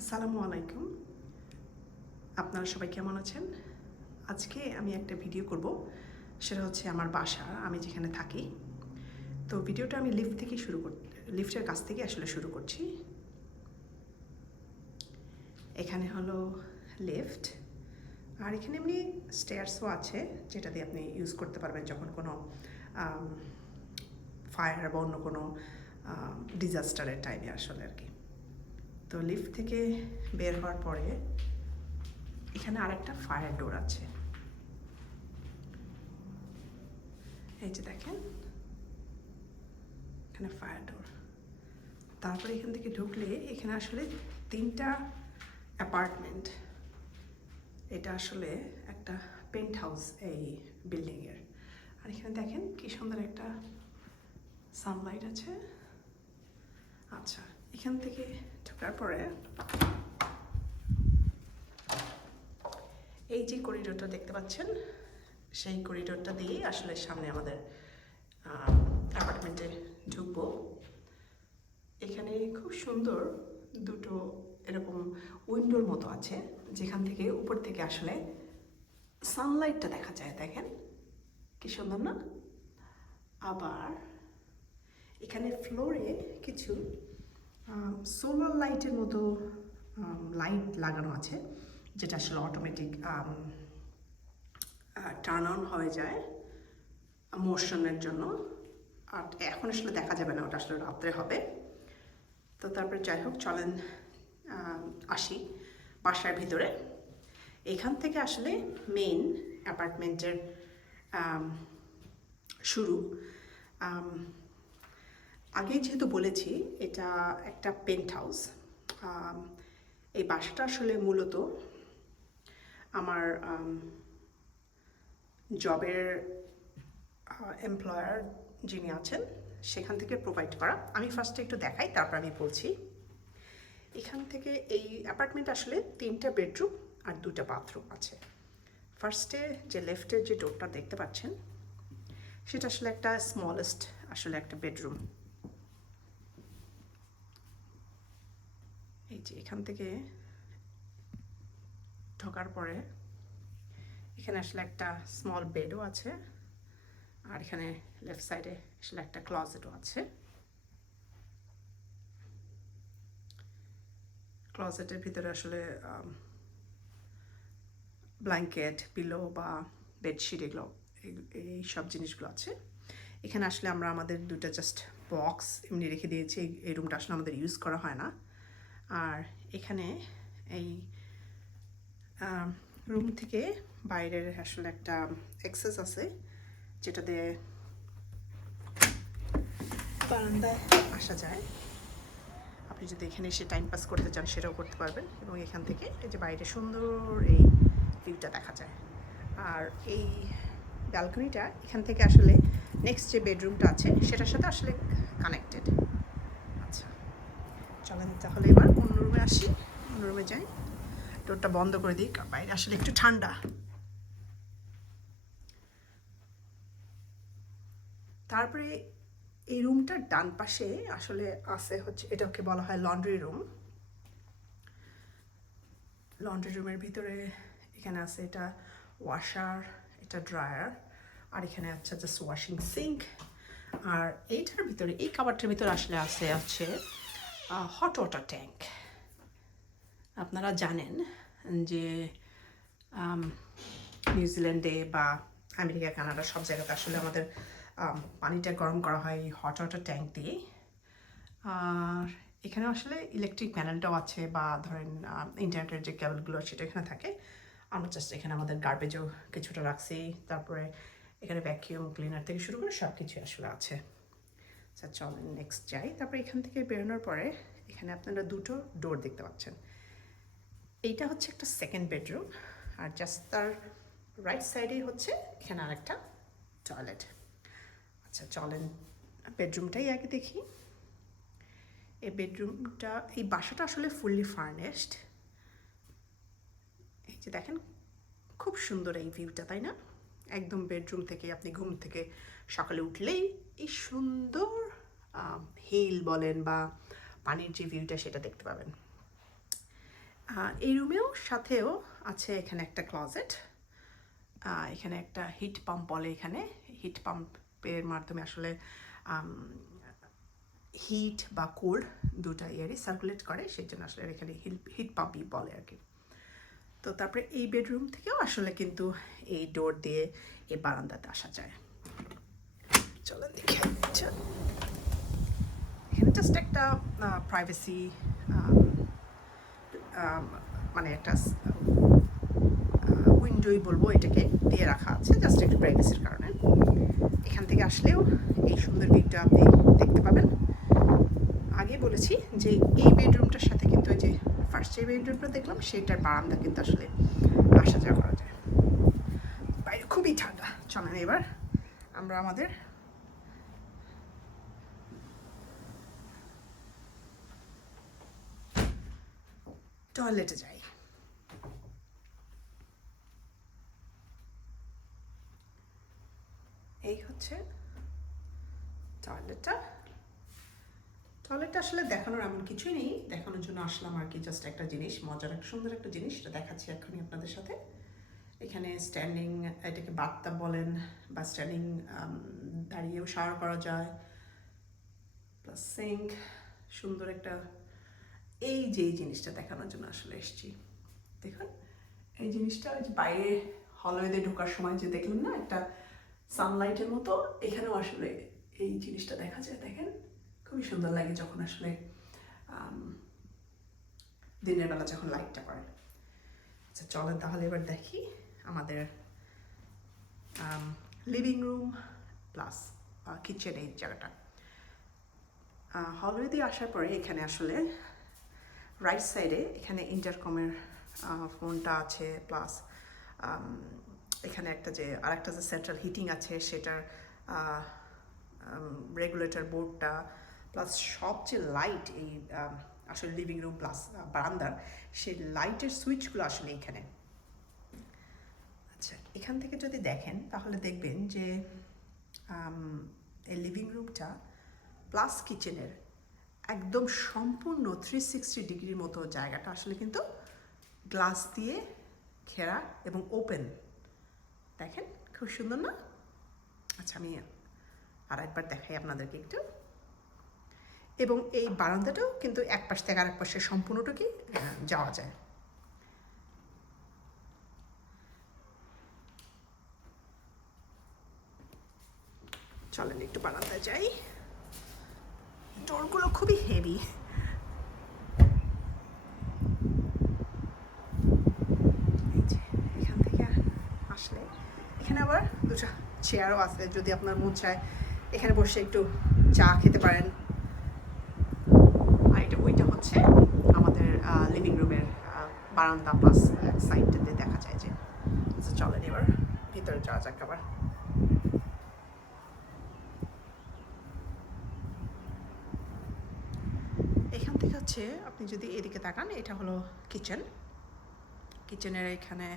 আসসালামু আলাইকুম। আপনারা সবাই কেমন আছেন? আজকে আমি একটা ভিডিও করব, সেটা হচ্ছে আমার বাসা, আমি যেখানে থাকি। তো ভিডিওটা আমি লিফটের কাছ থেকে আসলে শুরু করছি। এখানে হলো লিফট, আর এখানে এমনি স্টেয়ার্সও আছে, যেটা দিয়ে আপনি ইউজ করতে পারবেন যখন কোনো ফায়ার বা অন্য কোনো ডিজাস্টারের টাইমে আসলে আর কি। তো লিফট থেকে বের হওয়ার পরে এখানে আরেকটা ফায়ার ডোর আছে, এই যে দেখেন, এখানে ফায়ার ডোর। তারপরে এখান থেকে ঢুকলে এখানে আসলে 3টা অ্যাপার্টমেন্ট। এটা আসলে একটা পেন্ট হাউস এই বিল্ডিংয়ের। আর এখানে দেখেন কি সুন্দর একটা সানলাইট আছে। আচ্ছা, এখান থেকে ঢোকার পরে এই যে করিডোরটা দেখতে পাচ্ছেন, সেই করিডোরটা দিয়েই আসলে সামনে আমাদের অ্যাপার্টমেন্টে ঢুকবো। এখানে খুব সুন্দর দুটো এরকম উইন্ডোর মতো আছে, যেখান থেকে উপর থেকে আসলে সানলাইটটা দেখা যায়। দেখেন কি সুন্দর না? আবার এখানে ফ্লোরে কিছু সোলার লাইটের মতো লাইট লাগানো আছে, যেটা আসলে অটোমেটিক টার্ন অন হয়ে যায় মোশনের জন্য। আর এখন আসলে দেখা যাবে না, ওটা আসলে রাত্রে হবে। তো তারপরে যাই হোক, চলেন আসি বাসার ভিতরে। এখান থেকে আসলে মেইন অ্যাপার্টমেন্টের শুরু। আগেই যেহেতু বলেছি, এটা একটা পেন্ট হাউস। এই বাসাটা আসলে মূলত আমার জবের এমপ্লয়ার যিনি আছেন সেখান থেকে প্রোভাইড করা। আমি ফার্স্টে একটু দেখাই, তারপর আমি বলছি। এখান থেকে এই অ্যাপার্টমেন্ট আসলে 3টা বেডরুম আর 2টা বাথরুম আছে। ফার্স্টে যে লেফটের যে ডোরটা দেখতে পাচ্ছেন, সেটা আসলে একটা স্মলেস্ট আসলে একটা বেডরুম। এই যে এখান থেকে ঢোকার পরে এখানে আসলে একটা স্মল বেডও আছে, আর এখানে লেফট সাইডে আসলে একটা ক্লজেটও আছে। ক্লজেটের ভিতরে আসলে ব্ল্যাঙ্কেট, পিলো বা বেডশিট, এগুলো এই সব জিনিসগুলো আছে। এখানে আসলে আমরা আমাদের 2টা জাস্ট বক্স এমনি রেখে দিয়েছি। এই রুমটা আসলে আমাদের ইউজ করা হয় না। আর এখানে এই রুম থেকে বাইরের আসলে একটা অ্যাক্সেস আছে, যেটা দিয়ে বারান্দায় আসা যায়। আপনি যদি এখানে এসে টাইম পাস করতে চান, সেটাও করতে পারবেন। এবং এখান থেকে এই যে বাইরে সুন্দর এই ভিউটা দেখা যায়। আর এই ব্যালকনিটা এখান থেকে আসলে নেক্সট যে বেডরুমটা আছে সেটার সাথে আসলে কানেক্টেড। আচ্ছা, চলেন তাহলে এবার অন্য রুমে আসি, অন্য রুমে যাই। ডোরটা বন্ধ করে দিই, বাইরে আসলে একটু ঠান্ডা। তারপরে এই রুমটার ডান পাশে আসলে আছে হচ্ছে, এটাকে বলা হয় লন্ড্রি রুম। লন্ড্রি রুমের ভিতরে এখানে আছে এটা ওয়াশার, এটা ড্রায়ার, আর এখানে আছে জাস্ট ওয়াশিং সিঙ্ক। আর এইটার ভিতরে, এই কাবারটার ভিতরে আসলে আছে হচ্ছে হট ওয়াটার ট্যাঙ্ক। আপনারা জানেন যে নিউজিল্যান্ডে বা আমেরিকা, কানাডা সব জায়গাতে আসলে আমাদের পানিটা গরম করা হয় হট ওয়াটার ট্যাঙ্ক দিয়ে। আর এখানে আসলে ইলেকট্রিক প্যানেলটাও আছে, বা ধরেন ইন্টারনেটের যে কেবলগুলো সেটা এখানে থাকে। আমরা জাস্ট এখানে আমাদের গার্বেজও কিছুটা রাখছি। তারপরে এখানে ভ্যাকিউম ক্লিনার থেকে শুরু করে সব কিছু আসলে আছে। আচ্ছা, চলেন নেক্সট যাই। তারপরে এখান থেকে বেরোনোর পরে এখানে আপনারা 2টো ডোর দেখতে পাচ্ছেন। এইটা হচ্ছে একটা সেকেন্ড বেডরুম, আর জাস্ট তার রাইট সাইডেই হচ্ছে এখানে আরেকটা টয়লেট। আচ্ছা, চলেন বেডরুমটাই আগে দেখি। এই বেডরুমটা, এই বাসাটা আসলে ফুললি ফার্নিশড। এই যে দেখেন, খুব সুন্দর এই ভিউটা, তাই না? একদম বেডরুম থেকে আপনি ঘুম থেকে সকালে উঠলেই এই সুন্দর হিল বলেন বা পানির যে ভিউটা, সেটা দেখতে পাবেন। এই রুমেও সাথেও আছে এখানে একটা ক্লজেট, এখানে একটা হিট পাম্প বলে, এখানে হিট পাম্পের মাধ্যমে আসলে হিট বা কোল্ড দুটা ইয়ারই সার্কুলেট করে, সেই জন্য আসলে এখানে হিট পাম্পই বলে আর কি। তো তারপরে এই বেডরুম থেকেও আসলে কিন্তু এই ডোর দিয়ে এই বারান্দাতে আসা যায়। চলো দেখে, এখানে জাস্ট একটা প্রাইভেসি, মানে একটা উইন্ডোই বলবো এটাকে, দিয়ে রাখা আছে জাস্ট একটু প্রাইভেসির কারণে। এখান থেকে আসলেও এই সুন্দর ভিউটা আপনি দেখতে পাবেন। আগে বলেছি যে এই বেডরুমটার সাথে কিন্তু ওই যে ফার্স্ট যে বেডরুমটা দেখলাম সেটার বারান্দা কিন্তু আসলে আসা যাওয়া করা যায়। বাইরে খুবই ঠান্ডা। চলেন এবার আমরা আমাদের টয়লেটে যাই। এই হচ্ছে টয়লেটটা। টয়লেটটা আসলে দেখানোর এমন কিছুই নেই, দেখানোর জন্য আসলাম আর কি, জাস্ট একটা জিনিস, মজার একটা সুন্দর একটা জিনিস, সেটা দেখাচ্ছি এখনই আপনাদের সাথে। এখানে স্ট্যান্ডিং, এটাকে বাথটাব বলেন, বা স্ট্যান্ডিং দাঁড়িয়েও শাওয়ার করা যায়, প্লাস সিঙ্ক, সুন্দর একটা, এই যে এই জিনিসটা দেখানোর জন্য আসলে এসেছি। দেখুন এই জিনিসটা ওই যে বাইরে হলওয়েতে ঢোকার সময় যে দেখলেন না একটা সানলাইটের মতো, এখানেও আসলে এই জিনিসটা দেখা যায়। দেখেন খুবই সুন্দর লাগে যখন আসলে দিনের বেলা যখন লাইটটা পড়ে। আচ্ছা চলেন তাহলে এবার দেখি আমাদের লিভিং রুম প্লাস কিচেন, এই জায়গাটা। হলওয়ে দিয়ে আসার পরে এখানে আসলে রাইট সাইডে এখানে ইন্টারকমের ফোনটা আছে, প্লাস এখানে একটা যে আরেকটা যে সেন্ট্রাল হিটিং আছে সেটার রেগুলেটর বোর্ডটা, প্লাস সব যে লাইট এই আসলে লিভিং রুম প্লাস বারান্দার, সেই লাইটের সুইচগুলো আসলে এখানে। আচ্ছা এখান থেকে যদি দেখেন তাহলে দেখবেন যে এই লিভিং রুমটা প্লাস কিচেনের একদম সম্পূর্ণ 360 ডিগ্রির মতো জায়গাটা আসলে কিন্তু গ্লাস দিয়ে ঘেরা এবং ওপেন। দেখেন খুব সুন্দর না? আচ্ছা আমি আর একবার দেখাই আপনাদেরকে একটু। এবং এই বারান্দাটাও কিন্তু এক পাশ থেকে আরেক পাশে সম্পূর্ণটুকুই যাওয়া যায়। চলেন একটু বারান্দায় যাই। ডোরগুলো খুবই হেভি। এখান থেকে আসলে এখানে আবার দুটো চেয়ারও আছে, যদি আপনার মন চায় এখানে বসে একটু চা খেতে পারেন। আর এটা ওইটা হচ্ছে আমাদের লিভিং রুমের বারান্দা প্লাস সাইডটাতে দেখা যায় যে। চলেন এবার ভিতরে যাওয়া যাক আবার। এখান থেকে হচ্ছে আপনি যদি এদিকে তাকান, এটা হলো কিচেন। কিচেনের এখানে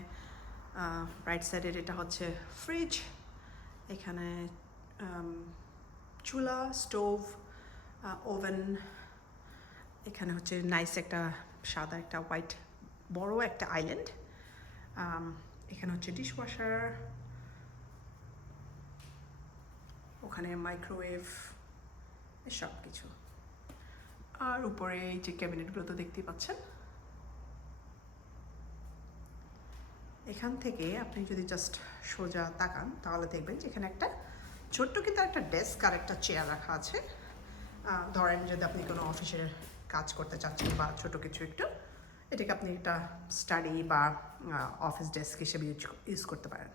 রাইট সাইডের এটা হচ্ছে ফ্রিজ, এখানে চুলা, স্টোভ, ওভেন, এখানে হচ্ছে নাইস একটা সাদা একটা হোয়াইট বড় একটা আইল্যান্ড, এখানে হচ্ছে ডিশওয়াশার, ওখানে মাইক্রোওয়েভ, সব কিছু। আর উপরে এই যে ক্যাবিনেটগুলো তো দেখতেই পাচ্ছেন। এখান থেকে আপনি যদি জাস্ট সোজা তাকান তাহলে দেখবেন যে এখানে একটা ছোট্ট কিন্তু একটা ডেস্ক আর একটা চেয়ার রাখা আছে। ধরেন যদি আপনি কোনো অফিসের কাজ করতে চাচ্ছেন বা ছোটো কিছু একটু, এটাকে আপনি একটা স্টাডি বা অফিস ডেস্ক হিসেবে ইউজ করতে পারেন।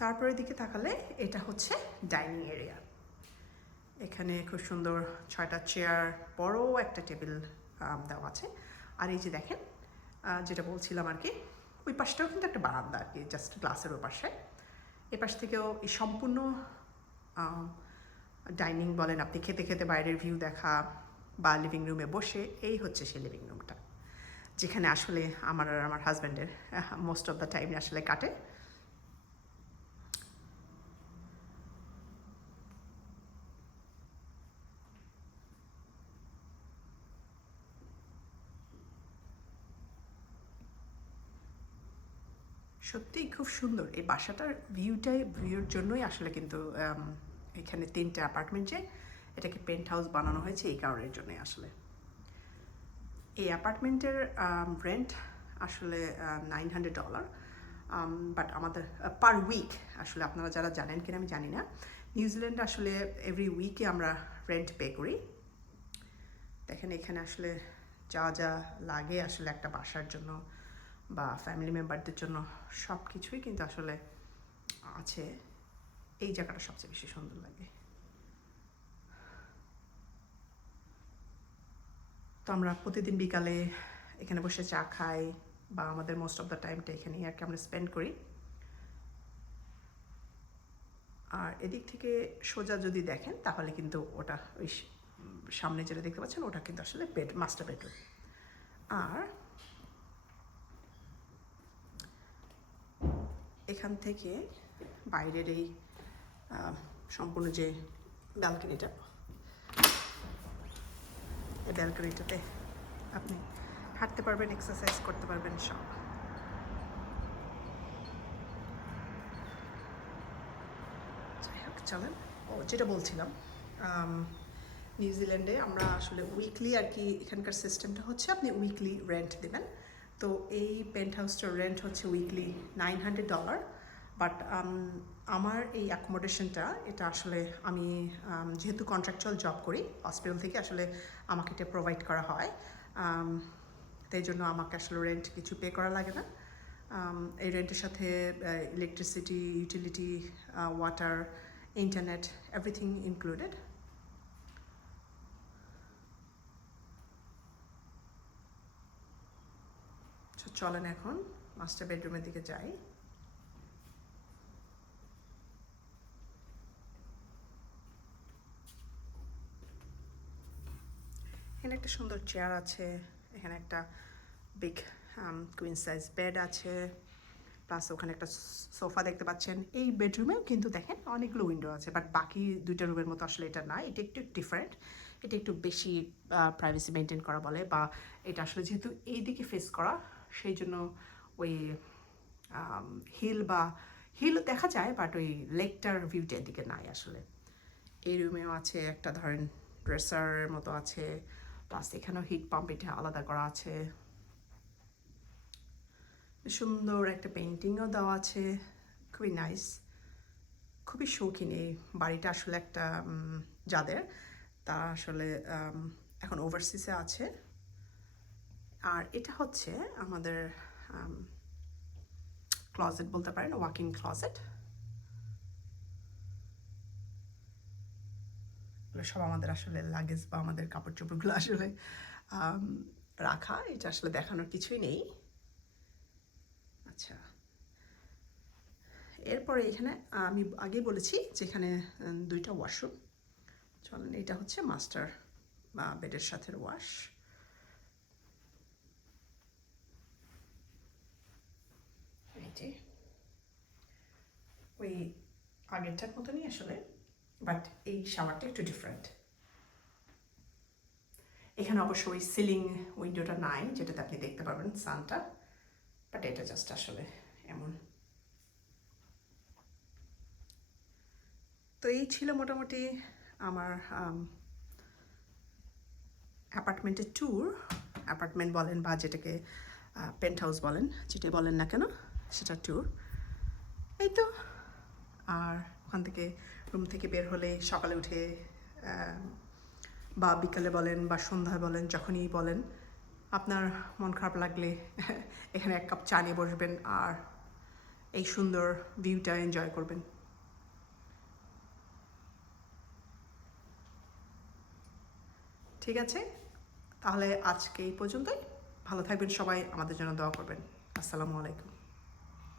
তারপরের দিকে তাকালে এটা হচ্ছে ডাইনিং এরিয়া। এখানে খুব সুন্দর 6টা চেয়ার, বড় একটা টেবিল দেওয়া আছে। আর এই যে দেখেন যেটা বলছিলাম আর কি, ওই পাশটাও কিন্তু একটা বারান্দা আর কি, জাস্ট গ্লাসের ওই পাশে। এ পাশ থেকেও এই সম্পূর্ণ ডাইনিং বলেন, আপনি খেতে খেতে বাইরের ভিউ দেখা বা লিভিং রুমে বসে, এই হচ্ছে সেই লিভিং রুমটা যেখানে আসলে আমার আর আমার হাজব্যান্ডের মোস্ট অফ দ্য টাইম আসলে কাটে। সত্যিই খুব সুন্দর এই বাসাটার ভিউর জন্যই আসলে কিন্তু এখানে 3টে অ্যাপার্টমেন্টে এটাকে পেন্ট হাউস বানানো হয়েছে এই কারণের জন্যই আসলে। এই অ্যাপার্টমেন্টের রেন্ট আসলে $900, বাট আমাদের পার উইক। আসলে আপনারা যারা জানেন কিনা আমি জানি না, নিউজিল্যান্ডে আসলে এভরি উইকে আমরা রেন্ট পে করি। দেখেন এখানে আসলে যা যা লাগে আসলে একটা বাসার জন্য বা ফ্যামিলি মেম্বারদের জন্য সব কিছুই কিন্তু আসলে আছে। এই জায়গাটা সবচেয়ে বেশি সুন্দর লাগে। তো আমরা প্রতিদিন বিকালে এখানে বসে চা খাই বা আমাদের মোস্ট অফ দ্য টাইমটা এখানেই আর কি আমরা স্পেন্ড করি। আর এদিক থেকে সোজা যদি দেখেন তাহলে কিন্তু ওটা ওই সামনে যেটা দেখতে পাচ্ছেন ওটা কিন্তু আসলে মাস্টার বেডরুম। আর এখান থেকে বাইরের এই সম্পূর্ণ যে ব্যালকনিটা, এই ব্যালকনিটাতে আপনি হাঁটতে পারবেন, এক্সারসাইজ করতে পারবেন সব। যাই হোক চলেন, যেটা বলছিলাম, নিউজিল্যান্ডে আমরা আসলে উইকলি আর কি এখানকার সিস্টেমটা হচ্ছে আপনি উইকলি রেন্ট দেবেন। তো এই পেন্ট হাউসটার রেন্ট হচ্ছে উইকলি $900, বাট আমার এই অ্যাকোমোডেশনটা এটা আসলে আমি যেহেতু কন্ট্রাকচুয়াল জব করি হসপিটাল থেকে, আসলে আমাকে এটা প্রোভাইড করা হয়, তাই জন্য আমাকে আসলে রেন্ট কিছু পে করা লাগে না। এই রেন্টের সাথে electricity, utility, water, internet, everything included. চলেন এখন মাস্টার বেডরুমের দিকে যাই। এখানে একটা সুন্দর চেয়ার আছে, এখানে একটা বিগ কুইন সাইজ বেড আছে, প্লাস ওখানে একটা সোফা দেখতে পাচ্ছেন। এই বেডরুমেও কিন্তু দেখেন অনেকগুলো উইন্ডো আছে, বাট বাকি দুইটা রুমের মতো আসলে এটা না, এটা একটু ডিফারেন্ট। এটা একটু বেশি প্রাইভেসি মেনটেন করা বলে, বা এটা আসলে যেহেতু এই দিকে ফেস করা সেই জন্য ওই হিল দেখা যায়, বাট ওই লেকটার ভিউটা এদিকে নাই আসলে। এই রুমেও আছে একটা ধরেন ড্রেসারের মতো আছে, প্লাস এখানেও হিট পাম্প এটা আলাদা করা আছে। সুন্দর একটা পেইন্টিংও দেওয়া আছে, খুবই নাইস। খুবই শৌখিন এই বাড়িটা আসলে একটা যাদের তারা আসলে এখন ওভারসিসে আছে। আর এটা হচ্ছে আমাদের ক্লজেট বলতে পারেন, ওয়াক-ইন ক্লজেট। সব আমাদের আসলে লাগেজ বা আমাদের কাপড় চোপড়গুলো আসলে রাখা, এটা আসলে দেখানোর কিছুই নেই। আচ্ছা, এরপরে এখানে আমি আগেই বলেছি যে এখানে দুইটা ওয়াশরুম। চলেন, এটা হচ্ছে মাস্টার বেডের সাথে ওয়াশ। ওই আগেরটার মতনই আসলে, বাট এই শাওয়ারটা একটু ডিফারেন্ট। এখানে অবশ্য ওই সিলিং উইন্ডোটা নাই যেটাতে আপনি দেখতে পারবেন সানটা, বাট এটা জাস্ট আসলে এমন। তো এই ছিল মোটামুটি আমার অ্যাপার্টমেন্টের ট্যুর। অ্যাপার্টমেন্ট বলেন বা যেটাকে পেন্ট হাউস বলেন, যেটাই বলেন না কেন, সেটা ট্যুর। এই তো। আর ওখান থেকে রুম থেকে বের হলে সকালে উঠে বা বিকালে বলেন বা সন্ধ্যায় বলেন, যখনই বলেন আপনার মন খারাপ লাগলে এখানে এক কাপ চা নিয়ে বসবেন আর এই সুন্দর ভিউটা এনজয় করবেন। ঠিক আছে, তাহলে আজকে এই পর্যন্তই। ভালো থাকবেন সবাই, আমাদের জন্য দোয়া করবেন। আসসালামু আলাইকুম।